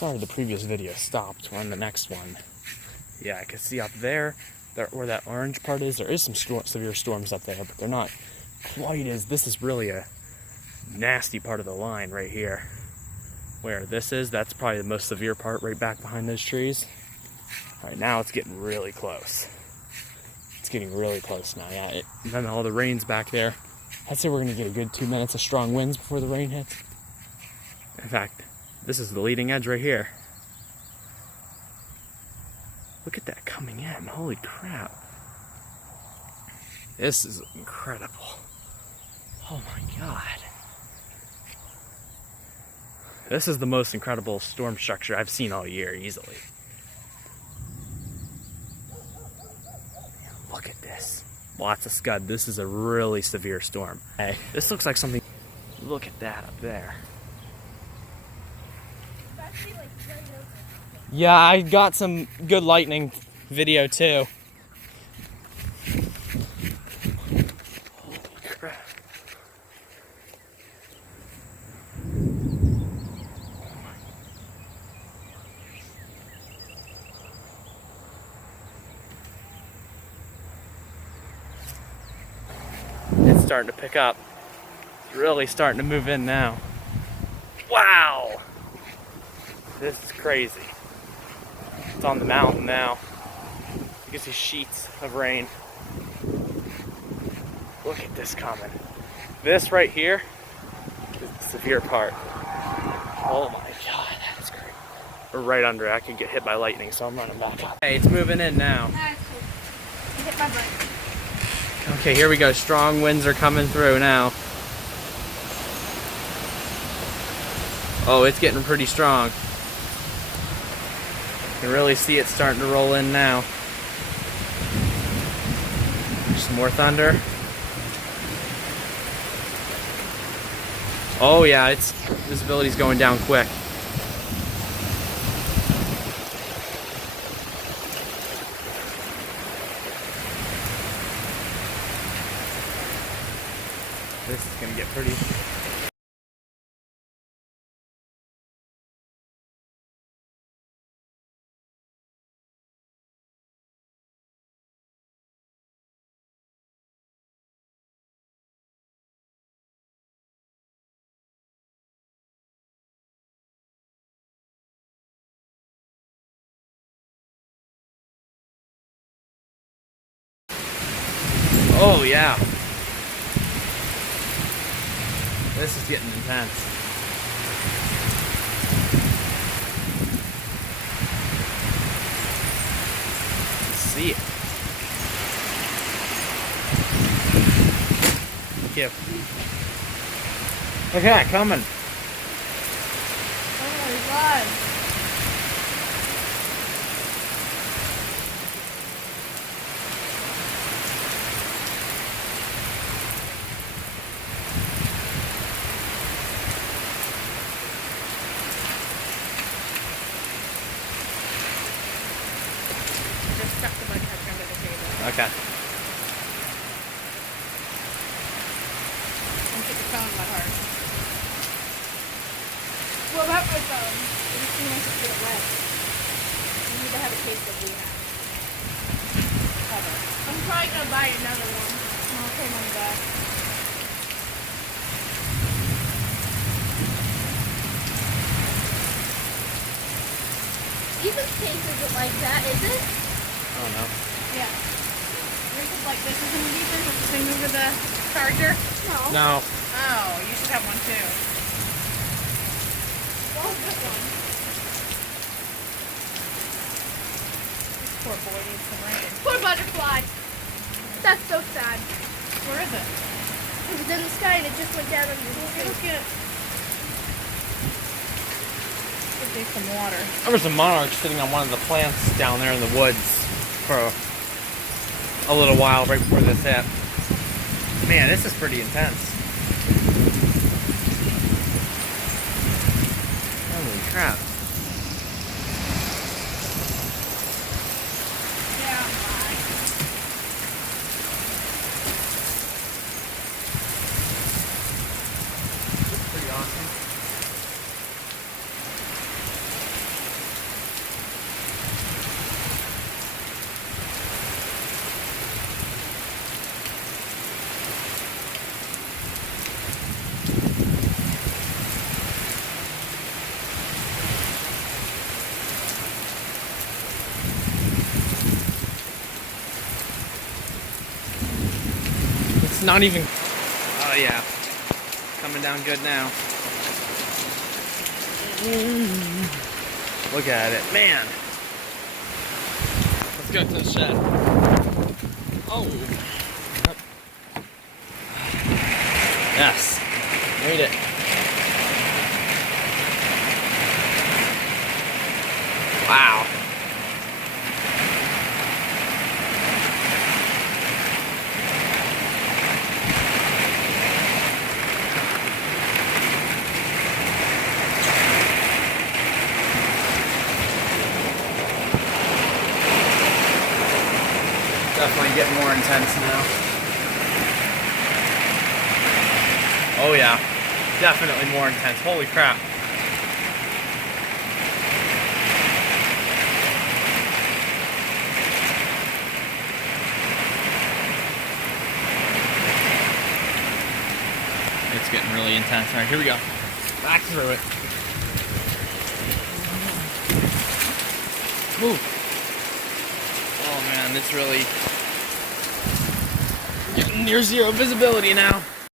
Sorry, the previous video stopped. We're on the next one. Yeah, I can see up there, where that orange part is, there is some severe storms up there, but they're not quite as... This is really a nasty part of the line right here. Where this is, that's probably the most severe part right back behind those trees. All right, now it's getting really close. It's getting really close now, yeah. And then all the rain's back there. I'd say we're gonna get a good 2 minutes of strong winds before the rain hits. In fact, this is the leading edge right here. Look at that coming in, holy crap. This is incredible. Oh my God. This is the most incredible storm structure I've seen all year, easily. Look at this. Lots of scud. This is a really severe storm. Hey, this looks like something... Look at that up there. Yeah, I got some good lightning video too. Holy crap. It's starting to pick up. It's really starting to move in now. Wow! This is crazy. It's on the mountain now. You can see sheets of rain. Look at this coming. This right here is the severe part. Oh my God, that's great. We're right under it. I could get hit by lightning, so I'm running back up. Hey, it's moving in now. You hit my butt. Okay, here we go. Strong winds are coming through now. Oh, it's getting pretty strong. You can really see it starting to roll in now. There's some more thunder. Oh yeah, its visibility's going down quick. This is gonna get pretty... Oh yeah. This is getting intense. See it. Thank you. Look at that coming. Oh my God. Just stuck the mud touch under the table. Okay. And get the phone wet hard. What about my phone? It just wants to get wet. You need to have a case of rehab. Cover. I'm probably gonna buy another one. And I'll pay money back. Ethan's case isn't like that, is it? I don't know. Yeah. Yours is like this, isn't it, Ethan? With the thing over the charger? No. No. Oh, you should have one too. Well, good one. This poor boy needs some rain. Poor butterfly. That's so sad. Where is it? It was in the sky and it just went down under the tree. Look at it. Give me some water. There was a monarch sitting on one of the plants down there in the woods for a little while right before this hit. Man, this is pretty intense. Holy crap. Yeah. It's pretty awesome. not even. Oh yeah, coming down good now. Look at it, man. Let's go to the shed. Oh. Yep. Yes, made it. Wow. Definitely getting more intense now. Oh yeah, definitely more intense. Holy crap. It's getting really intense. All right, here we go. Back through it. Ooh. Oh man, it's really getting near zero visibility now.